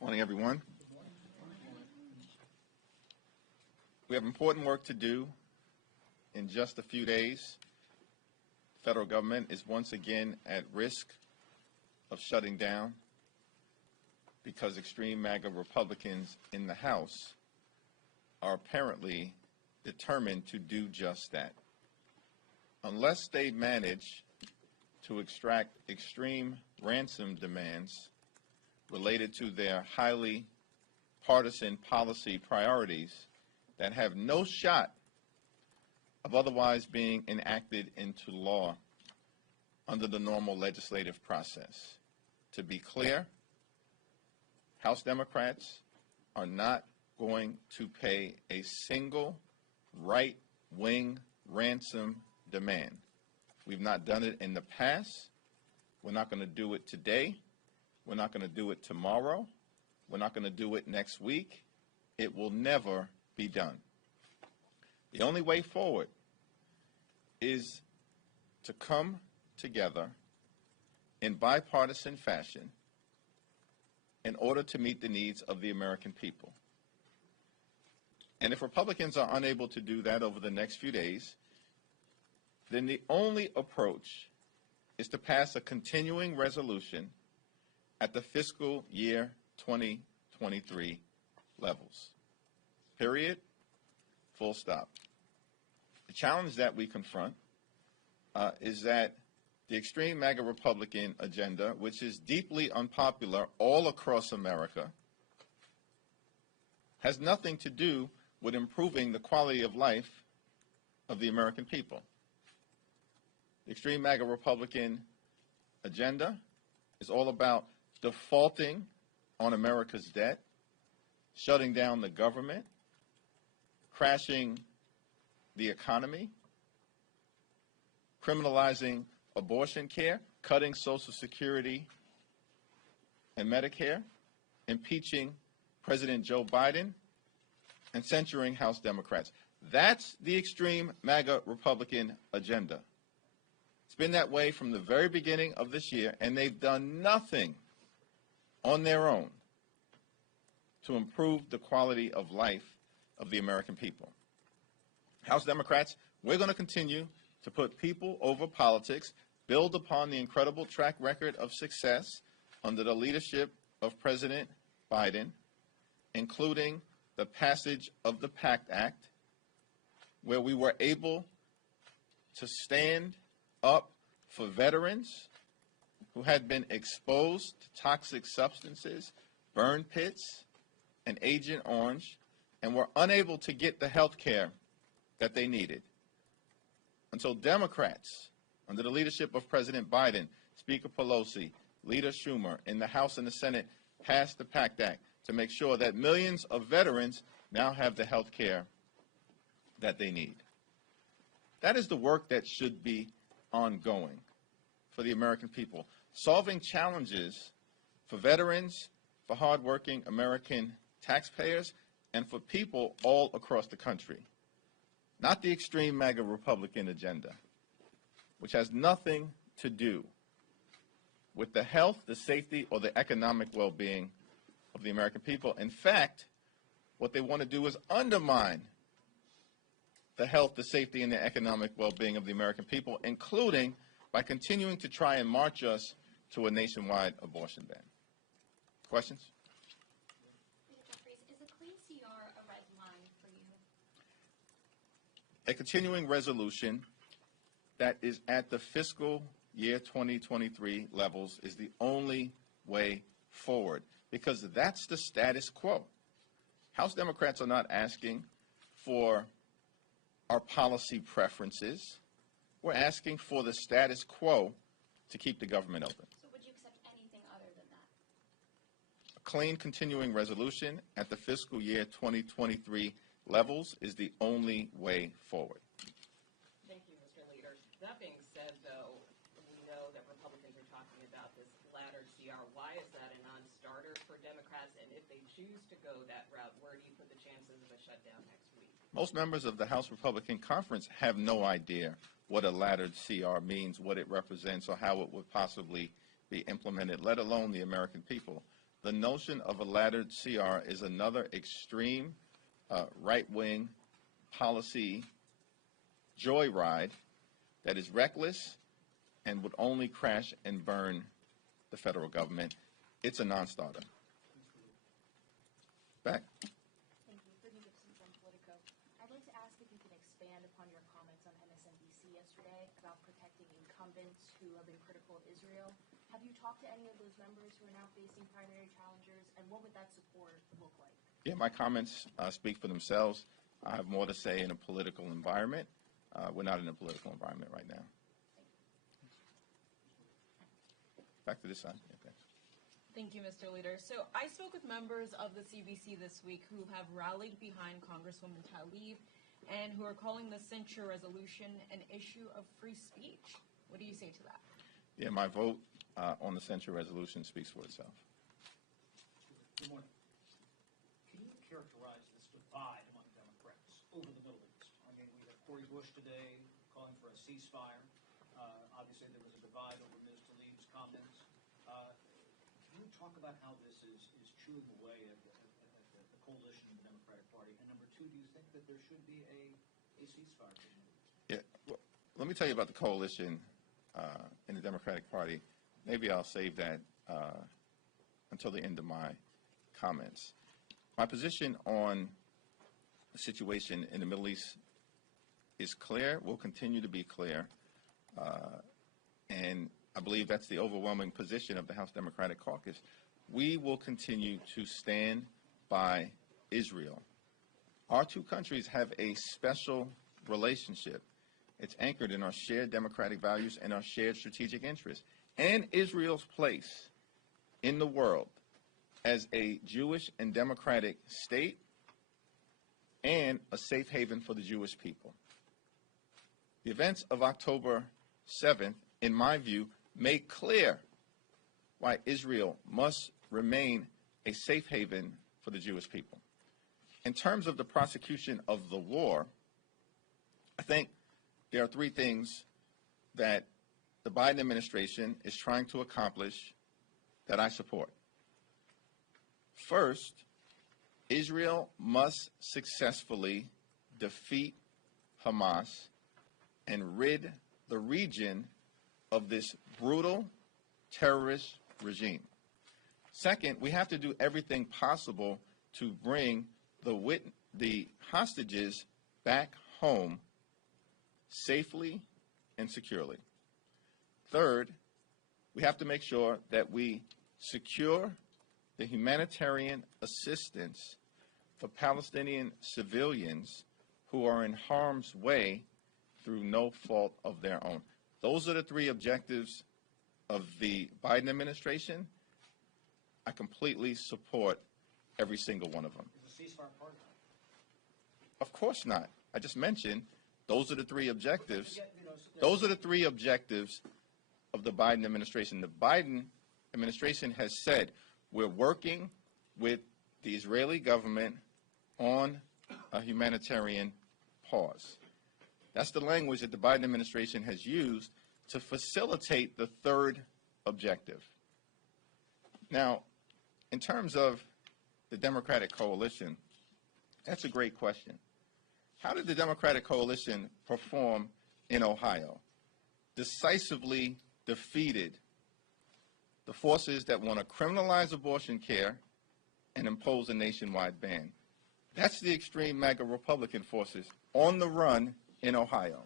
Morning, everyone. We have important work to do in just a few days. The federal government is once again at risk of shutting down because extreme MAGA Republicans in the House are apparently determined to do just that. Unless they manage to extract extreme ransom demands related to their highly partisan policy priorities that have no shot of otherwise being enacted into law under the normal legislative process. To be clear, House Democrats are not going to pay a single right-wing ransom demand. We've not done it in the past. We're not going to do it today. We're not going to do it tomorrow. We're not going to do it next week. It will never be done. The only way forward is to come together in bipartisan fashion in order to meet the needs of the American people. And if Republicans are unable to do that over the next few days, then the only approach is to pass a continuing resolution at the fiscal year 2023 levels. Period. Full stop. The challenge that we confront is that the extreme MAGA Republican agenda, which is deeply unpopular all across America, has nothing to do with improving the quality of life of the American people. The extreme MAGA Republican agenda is all about defaulting on America's debt, shutting down the government, crashing the economy, criminalizing abortion care, cutting Social Security and Medicare, impeaching President Joe Biden, and censuring House Democrats. That's the extreme MAGA Republican agenda. It's been that way from the very beginning of this year, and they've done nothing on their own to improve the quality of life of the American people. House Democrats, we're going to continue to put people over politics, build upon the incredible track record of success under the leadership of President Biden, including the passage of the PACT Act, where we were able to stand up for veterans who had been exposed to toxic substances, burn pits, and Agent Orange, and were unable to get the health care that they needed. Until Democrats, under the leadership of President Biden, Speaker Pelosi, Leader Schumer, in the House and the Senate, passed the PACT Act to make sure that millions of veterans now have the health care that they need. That is the work that should be ongoing for the American people. Solving challenges for veterans, for hardworking American taxpayers, and for people all across the country. Not the extreme MAGA Republican agenda, which has nothing to do with the health, the safety, or the economic well-being of the American people. In fact, what they want to do is undermine the health, the safety, and the economic well-being of the American people, including by continuing to try and march us to a nationwide abortion ban. Questions? Jeffries, is a clean CR a red line for you? A continuing resolution that is at the fiscal year 2023 levels is the only way forward, because that's the status quo. House Democrats are not asking for our policy preferences. We're asking for the status quo to keep the government open. So would you accept anything other than that? A clean continuing resolution at the fiscal year 2023 levels is the only way forward. Thank you, Mr. Leader. That being said, though, we know that Republicans are talking about this laddered CR. Why is that a non-starter for Democrats? And if they choose to go that route, where do you put the chances of a shutdown next week? Most members of the House Republican Conference have no idea what a laddered CR means, what it represents, or how it would possibly be implemented, let alone the American people. the notion of a laddered CR is another extreme right-wing policy joyride that is reckless and would only crash and burn the federal government. It's a non-starter. Back. Thank you. Brittany Gibson from Politico. I'd like to ask if you can expand upon your comments on MSNBC yesterday about protecting incumbents who have been critical of Israel. Have you talked to any of those members who are now facing primary challengers, and what would that support look like? Yeah, my comments speak for themselves. I have more to say in a political environment. We're not in a political environment right now. Back to this side. Yeah, thanks. Thank you, Mr. Leader. So I spoke with members of the CBC this week who have rallied behind Congresswoman Tlaib and who are calling the censure resolution an issue of free speech. What do you say to that? Yeah, my vote on the censure resolution speaks for itself. Good morning. Can you characterize this divide among Democrats over the Middle East? I mean, we have Cori Bush today calling for a ceasefire. Obviously, there was a divide over Ms. Tlaib's comments. Can you talk about how this is chewing away at the coalition in the Democratic Party? And number two, do you think that there should be a ceasefire? Yeah, well, let me tell you about the coalition in the Democratic Party. Maybe I'll save that until the end of my comments. My position on the situation in the Middle East is clear, will continue to be clear, and I believe that's the overwhelming position of the House Democratic Caucus. We will continue to stand by Israel. Our two countries have a special relationship. It's anchored in our shared democratic values and our shared strategic interests, and Israel's place in the world as a Jewish and democratic state and a safe haven for the Jewish people. The events of October 7th, in my view, make clear why Israel must remain a safe haven for the Jewish people. In terms of the prosecution of the war, I think there are three things that the Biden administration is trying to accomplish that I support. First, Israel must successfully defeat Hamas and rid the region of this brutal terrorist regime. Second, we have to do everything possible to bring the hostages back home safely and securely. Third, we have to make sure that we secure the humanitarian assistance for Palestinian civilians who are in harm's way through no fault of their own. Those are the three objectives of the Biden administration. I completely support every single one of them. Is the ceasefire part of that? Of course not. I just mentioned those are the three objectives. Those are the three objectives of the Biden administration. The Biden administration has said we're working with the Israeli government on a humanitarian pause. That's the language that the Biden administration has used to facilitate the third objective. Now, in terms of the Democratic coalition, that's a great question. How did the Democratic coalition perform in Ohio? Decisively defeated the forces that want to criminalize abortion care and impose a nationwide ban. That's the extreme MAGA Republican forces on the run in Ohio.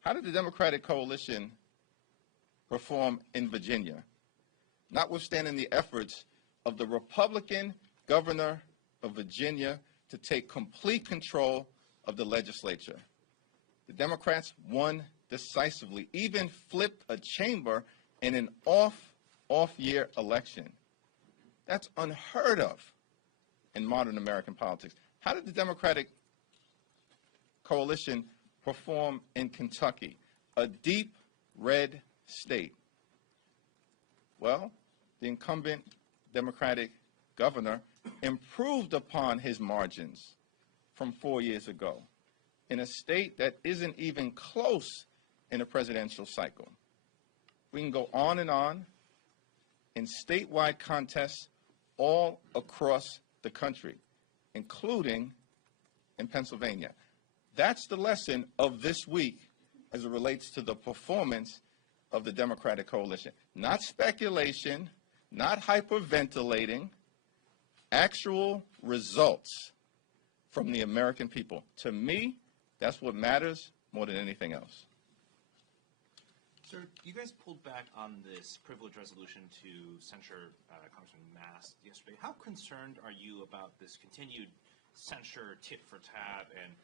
How did the Democratic coalition perform in Virginia? Notwithstanding the efforts of the Republican governor of Virginia to take complete control of the legislature, the Democrats won decisively, even flipped a chamber in an off-year election. That's unheard of in modern American politics. How did the Democratic coalition perform in Kentucky, a deep red state? Well, the incumbent Democratic governor improved upon his margins from 4 years ago in a state that isn't even close in a presidential cycle. We can go on and on. In statewide contests all across the country, including in Pennsylvania. That's the lesson of this week as it relates to the performance of the Democratic coalition. Not speculation, not hyperventilating, actual results from the American people. To me, that's what matters more than anything else. Sir, you guys pulled back on this privilege resolution to censure Congressman Mast yesterday. How concerned are you about this continued censure, tit for tat, and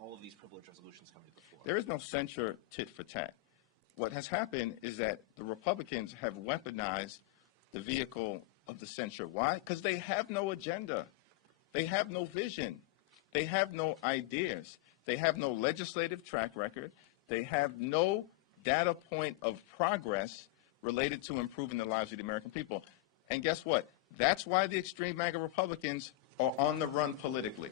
all of these privilege resolutions coming to the floor? There is no censure tit for tat. What has happened is that the Republicans have weaponized the vehicle of the censure. Why? Because they have no agenda. They have no vision. They have no ideas. They have no legislative track record. They have no data point of progress related to improving the lives of the American people. And guess what? That's why the extreme MAGA Republicans are on the run politically.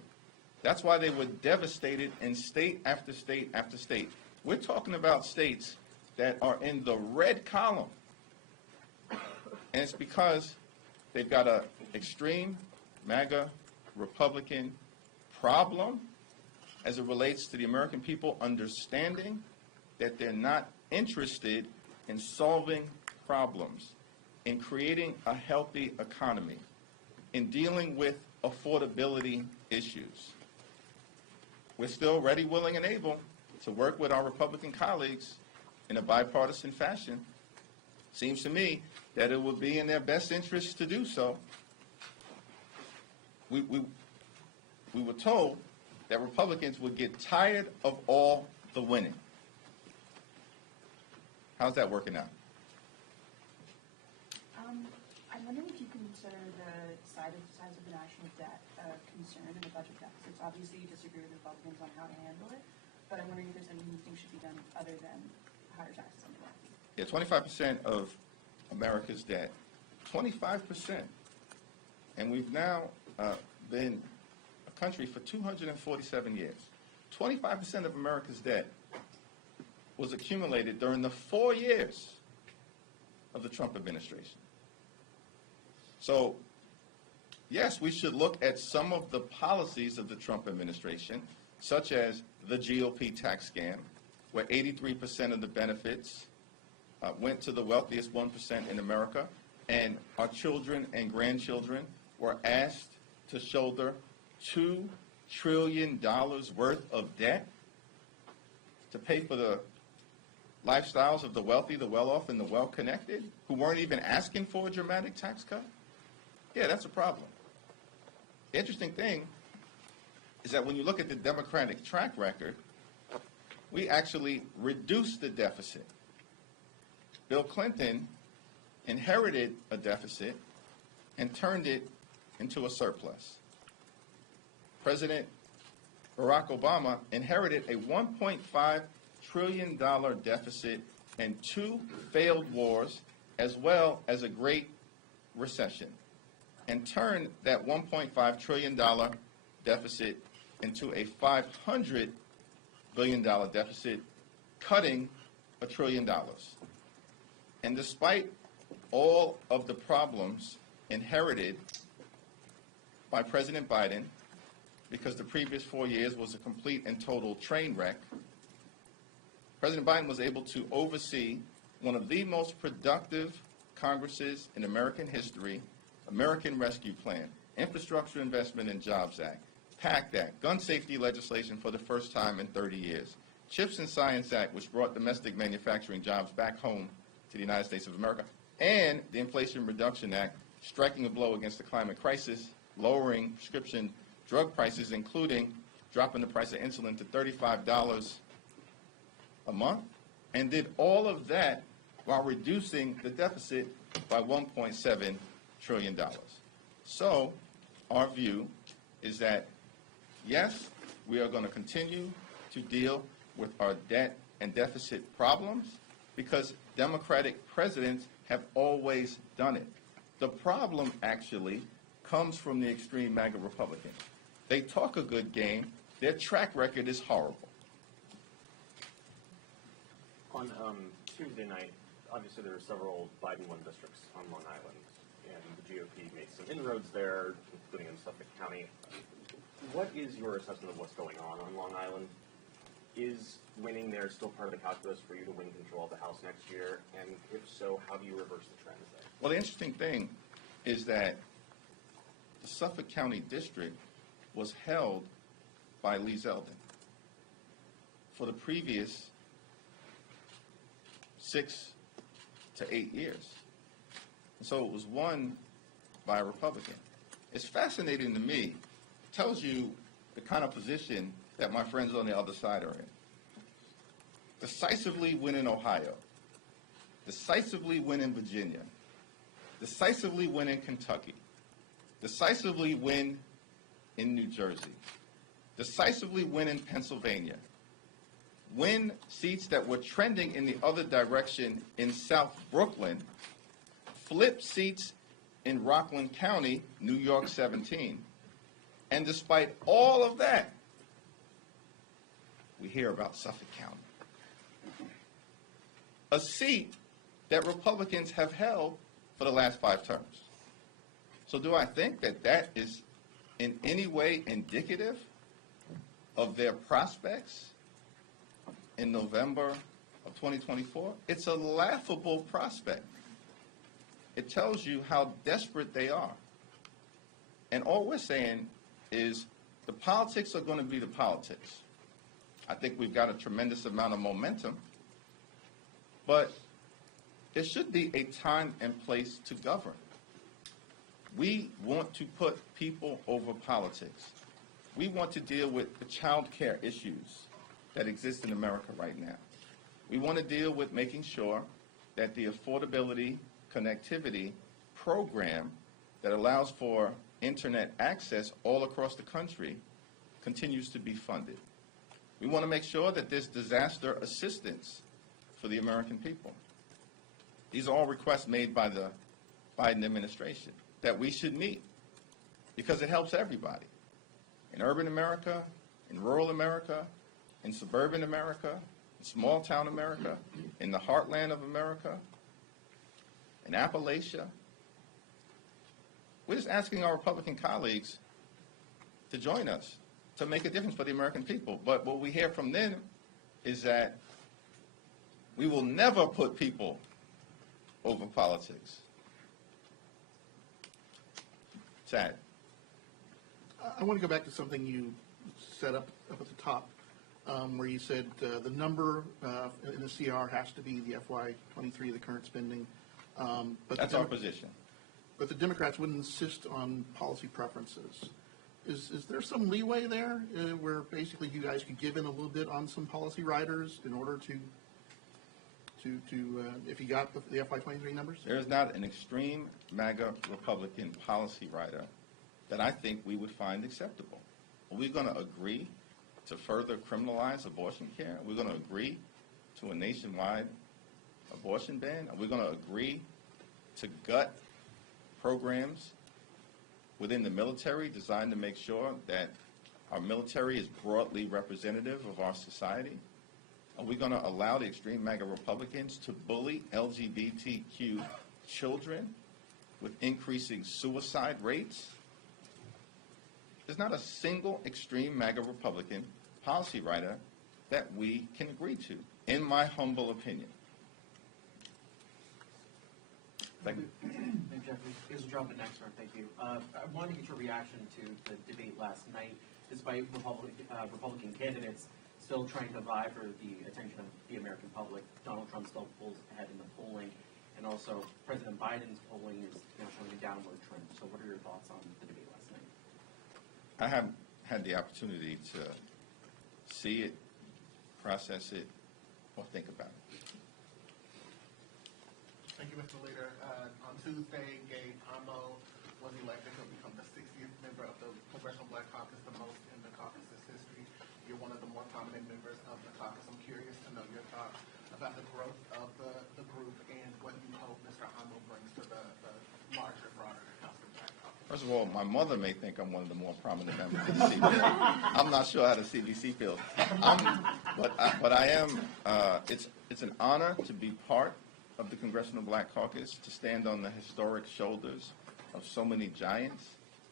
That's why they were devastated in state after state after state. We're talking about states that are in the red column. And it's because they've got an extreme MAGA Republican problem as it relates to the American people understanding that they're not interested in solving problems, in creating a healthy economy, in dealing with affordability issues. We're still ready, willing, and able to work with our Republican colleagues in a bipartisan fashion. Seems to me that it would be in their best interest to do so. We were told that Republicans would get tired of all the winning. How's that working out? I'm wondering if you consider the size of the national debt a concern in the budget deficits. Obviously, you disagree with Republicans on how to handle it, but I'm wondering if there's anything you think should be done other than higher taxes on the wealthy. Yeah, 25% of America's debt. 25%. And we've now been a country for 247 years. 25% of America's debt was accumulated during the 4 years of the Trump administration. So, yes, we should look at some of the policies of the Trump administration, such as the GOP tax scam, where 83% of the benefits went to the wealthiest 1% in America, and our children and grandchildren were asked to shoulder $2 trillion worth of debt to pay for the lifestyles of the wealthy, the well-off, and the well-connected, who weren't even asking for a dramatic tax cut? Yeah, that's a problem. The interesting thing is that when you look at the Democratic track record, we actually reduced the deficit. Bill Clinton inherited a deficit and turned it into a surplus. President Barack Obama inherited a $1.5 trillion deficit and 2 failed wars, as well as a great recession, and turned that $1.5 trillion deficit into a $500 billion deficit, cutting $1 trillion. And despite all of the problems inherited by President Biden, because the previous 4 years was a complete and total train wreck, President Biden was able to oversee one of the most productive Congresses in American history, American Rescue Plan, Infrastructure Investment and Jobs Act, PACT Act, gun safety legislation for the first time in 30 years, CHIPS and Science Act, which brought domestic manufacturing jobs back home to the United States of America, and the Inflation Reduction Act, striking a blow against the climate crisis, lowering prescription drug prices, including dropping the price of insulin to $35 a month, and did all of that while reducing the deficit by $1.7 trillion. So our view is that, yes, we are going to continue to deal with our debt and deficit problems because Democratic presidents have always done it. The problem actually comes from the extreme MAGA Republicans. They talk a good game. Their track record is horrible. On Tuesday night, obviously there are several Biden-won districts on Long Island, and and the GOP made some inroads there, including in Suffolk County. What is your assessment of what's going on Long Island? Is winning there still part of the calculus for you to win control of the House next year? And if so, how do you reverse the trends there? Well, the interesting thing is that the Suffolk County District was held by Lee Zeldin for the previous 6 to 8 years. And so it was won by a Republican. It's fascinating to me. It tells you the kind of position that my friends on the other side are in. Decisively win in Ohio. Decisively win in Virginia. Decisively win in Kentucky. Decisively win in New Jersey. Decisively win in Pennsylvania. Win seats that were trending in the other direction in South Brooklyn. Flip seats in Rockland County, New York 17. And despite all of that, we hear about Suffolk County. A seat that Republicans have held for the last 5 terms. So do I think that that is in any way indicative of their prospects in November of 2024? It's a laughable prospect. It tells you how desperate they are. And all we're saying is the politics are going to be the politics. I think we've got a tremendous amount of momentum, but there should be a time and place to govern. We want to put people over politics. We want to deal with the child care issues that exist in America right now. We want to deal with making sure that the affordability connectivity program that allows for internet access all across the country continues to be funded. We want to make sure that there's disaster assistance for the American people. These are all requests made by the Biden administration that we should meet because it helps everybody. In urban America, in rural America, in suburban America, in small town America, in the heartland of America, in Appalachia. We're just asking our Republican colleagues to join us to make a difference for the American people. But what we hear from them is that we will never put people over politics. Sad. I want to go back to something you set up at the top, where you said the number in the CR has to be the FY23, the current spending. But that's our position. But the Democrats would insist on policy preferences. Is there some leeway there where basically you guys could give in a little bit on some policy riders in order to if you got the FY23 numbers? There is not an extreme MAGA Republican policy rider that I think we would find acceptable. Are we going to agree to further criminalize abortion care? Are we going to agree to a nationwide abortion ban? Are we going to agree to gut programs within the military designed to make sure that our military is broadly representative of our society? Are we going to allow the extreme MAGA Republicans to bully LGBTQ children with increasing suicide rates? There's not a single extreme MAGA Republican policy writer that we can agree to, in my humble opinion. Thank you. Thank you, Jeffries. Here's a drop in next round. Thank you. I wanted to get your reaction to the debate last night. Despite Republican candidates still trying to vie for the attention of the American public, Donald Trump still pulls ahead in the polling, and also President Biden's polling is showing a downward trend. So, what are your thoughts on the debate last night? I haven't had the opportunity to see it, process it, or think about it. Thank you, Mr. Leader. On Tuesday, Gabe Amo was elected to become the 60th member of the Congressional Black Caucus, the most in the caucus's history. You're one of the more prominent members of the caucus. I'm curious to know your thoughts about the growth of the group and what you hope Mr. Amo brings to the larger, broader House of Black Caucus. First of all, my mother may think I'm one of the more prominent members of the CBC. I'm not sure how the CBC feels. But I am, it's an honor to be part of the Congressional Black Caucus, to stand on the historic shoulders of so many giants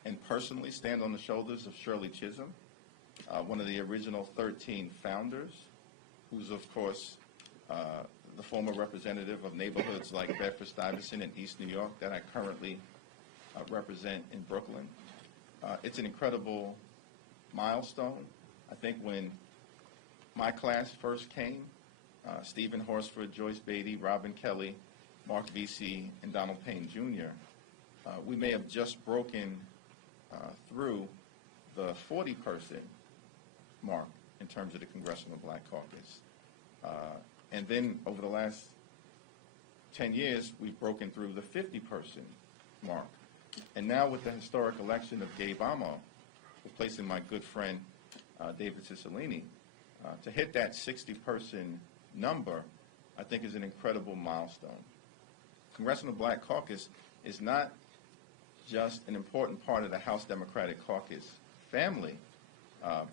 and personally stand on the shoulders of Shirley Chisholm, one of the original 13 founders, who's, of course, the former representative of neighborhoods like Bedford-Stuyvesant in East New York that I currently represent in Brooklyn. It's an incredible milestone. I think when my class first came, Stephen Horsford, Joyce Beatty, Robin Kelly, Mark Vesey, and Donald Payne Jr., we may have just broken through the 40-person mark in terms of the Congressional Black Caucus. And then over the last 10 years, we've broken through the 50-person mark. And now with the historic election of Gabe Amo, replacing my good friend David Cicilline, to hit that 60-person number, I think is an incredible milestone. Congressional Black Caucus is not just an important part of the House Democratic Caucus family,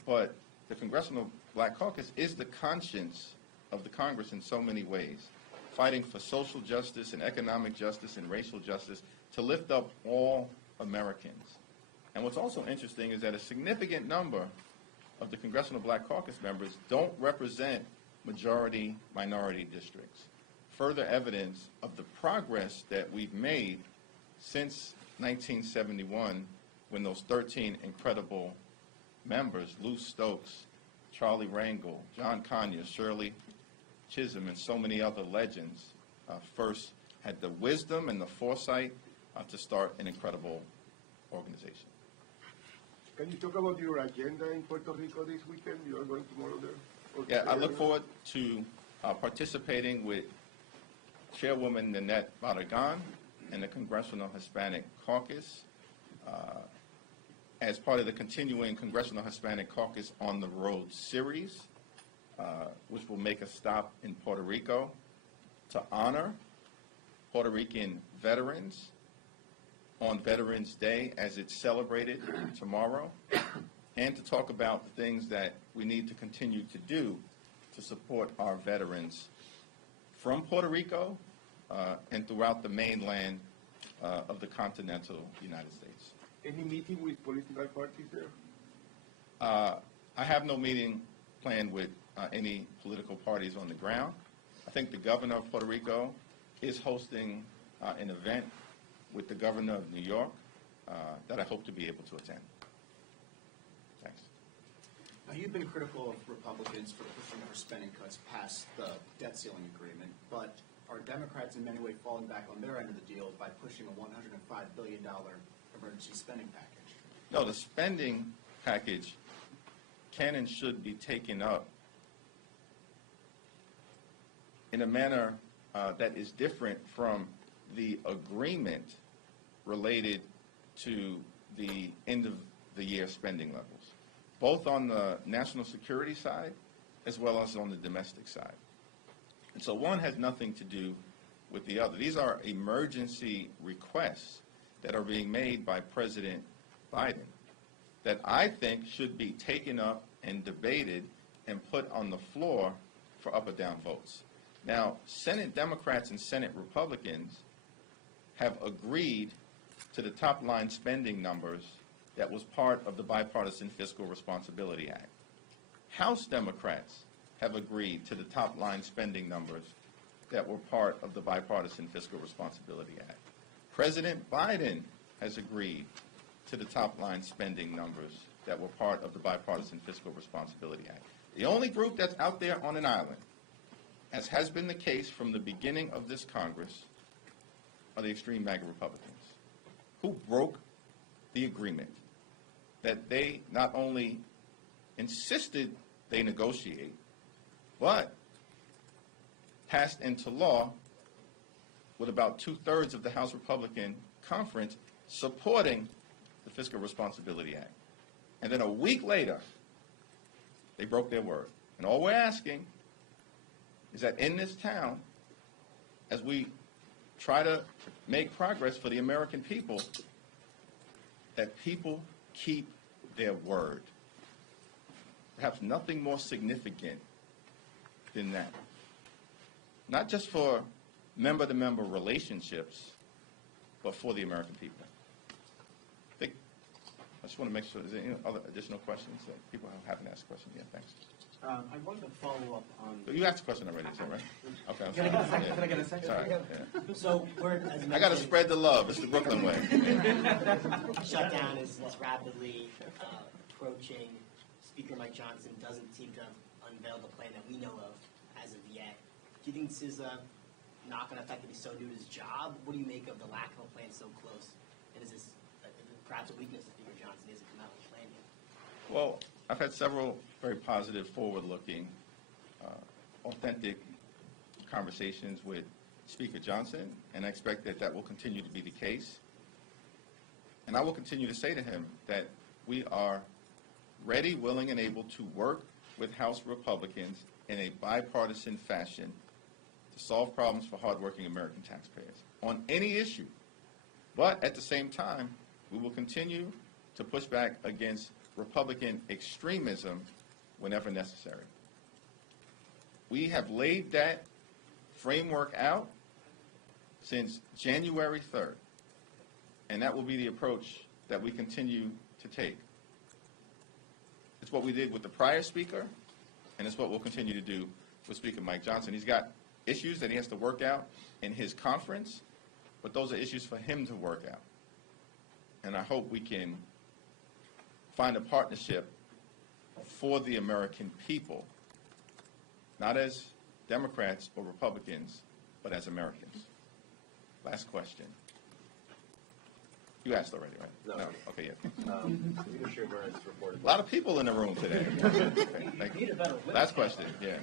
but the Congressional Black Caucus is the conscience of the Congress in so many ways, fighting for social justice and economic justice and racial justice to lift up all Americans. And what's also interesting is that a significant number of the Congressional Black Caucus members don't represent majority minority districts. Further evidence of the progress that we've made since 1971, when those 13 incredible members, Lou Stokes, Charlie Rangel, John Conyers, Shirley Chisholm, and so many other legends, first had the wisdom and the foresight to start an incredible organization. Can you talk about your agenda in Puerto Rico this weekend? You are going tomorrow there? Yeah, I look forward to participating with Chairwoman Nanette Barragan and the Congressional Hispanic Caucus as part of the continuing Congressional Hispanic Caucus on the Road series, which will make a stop in Puerto Rico to honor Puerto Rican veterans on Veterans Day as it's celebrated tomorrow, and to talk about the things that we need to continue to do to support our veterans from Puerto Rico and throughout the mainland of the continental United States. Any meeting with political parties there? I have no meeting planned with any political parties on the ground. I think the governor of Puerto Rico is hosting an event with the governor of New York that I hope to be able to attend. Thanks. Now, you've been critical of Republicans for pushing for spending cuts past the debt ceiling agreement, but are Democrats in many ways falling back on their end of the deal by pushing a $105 billion emergency spending package? No, the spending package can and should be taken up in a manner that is different from the agreement related to the end of the year spending levels, both on the national security side as well as on the domestic side. And so one has nothing to do with the other. These are emergency requests that are being made by President Biden that I think should be taken up and debated and put on the floor for up or down votes. Now, Senate Democrats and Senate Republicans have agreed to the top line spending numbers that was part of the Bipartisan Fiscal Responsibility Act. House Democrats have agreed to the top line spending numbers that were part of the Bipartisan Fiscal Responsibility Act. President Biden has agreed to the top line spending numbers that were part of the Bipartisan Fiscal Responsibility Act. The only group that's out there on an island, as has been the case from the beginning of this Congress, are the extreme MAGA Republicans, who broke the agreement that they not only insisted they negotiate, but passed into law with about 2/3 of the House Republican conference supporting the Fiscal Responsibility Act. And then a week later, they broke their word. And all we're asking is that in this town, as we try to make progress for the American people, that people keep their word. Perhaps nothing more significant than that. Not just for member-to-member relationships, but for the American people. I just want to make sure, is there any other additional questions that people haven't asked questions yet? Thanks. I wanted to follow up on. You asked a question already, is that right? Okay, I'm Can I sorry. get a second? Yeah. Can I get a second? Sorry. Yeah. So we're, as I got to spread the love. It's the Brooklyn way. Shutdown is rapidly approaching. Speaker Mike Johnson doesn't seem to have unveiled the plan that we know of as of yet. Do you think this is a knock-on effect that he's so new to his job? What do you make of the lack of a plan so close? And is this perhaps a weakness that Speaker Johnson hasn't come out with a plan yet? Well, I've had several very positive, forward-looking, authentic conversations with Speaker Johnson, and I expect that that will continue to be the case. And I will continue to say to him that we are ready, willing, and able to work with House Republicans in a bipartisan fashion to solve problems for hardworking American taxpayers on any issue. But at the same time, we will continue to push back against Republican extremism whenever necessary. We have laid that framework out since January 3rd, and that will be the approach that we continue to take. It's what we did with the prior speaker, and it's what we'll continue to do with Speaker Mike Johnson. He's got issues that he has to work out in his conference, but those are issues for him to work out. And I hope we can find a partnership for the American people, not as Democrats or Republicans, but as Americans. Last question. You asked already, right? No. Okay, yeah. Leader Schumer has reported. A lot of people in the room today. Okay, thank you. Last question, yeah.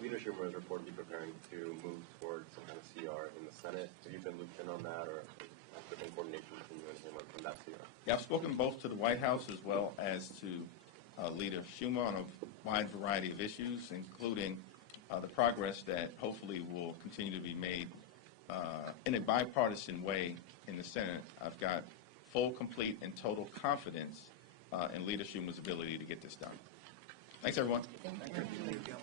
Leader Schumer is reportedly preparing to move towards some kind of CR in the Senate. Have you been looped in on that, or has there been coordination between you and him on that CR? Yeah, I've spoken both to the White House as well as to Leader Schumer on a wide variety of issues, including the progress that hopefully will continue to be made in a bipartisan way in the Senate. I've got full, complete, and total confidence in Leader Schumer's ability to get this done. Thanks, everyone. Thank you.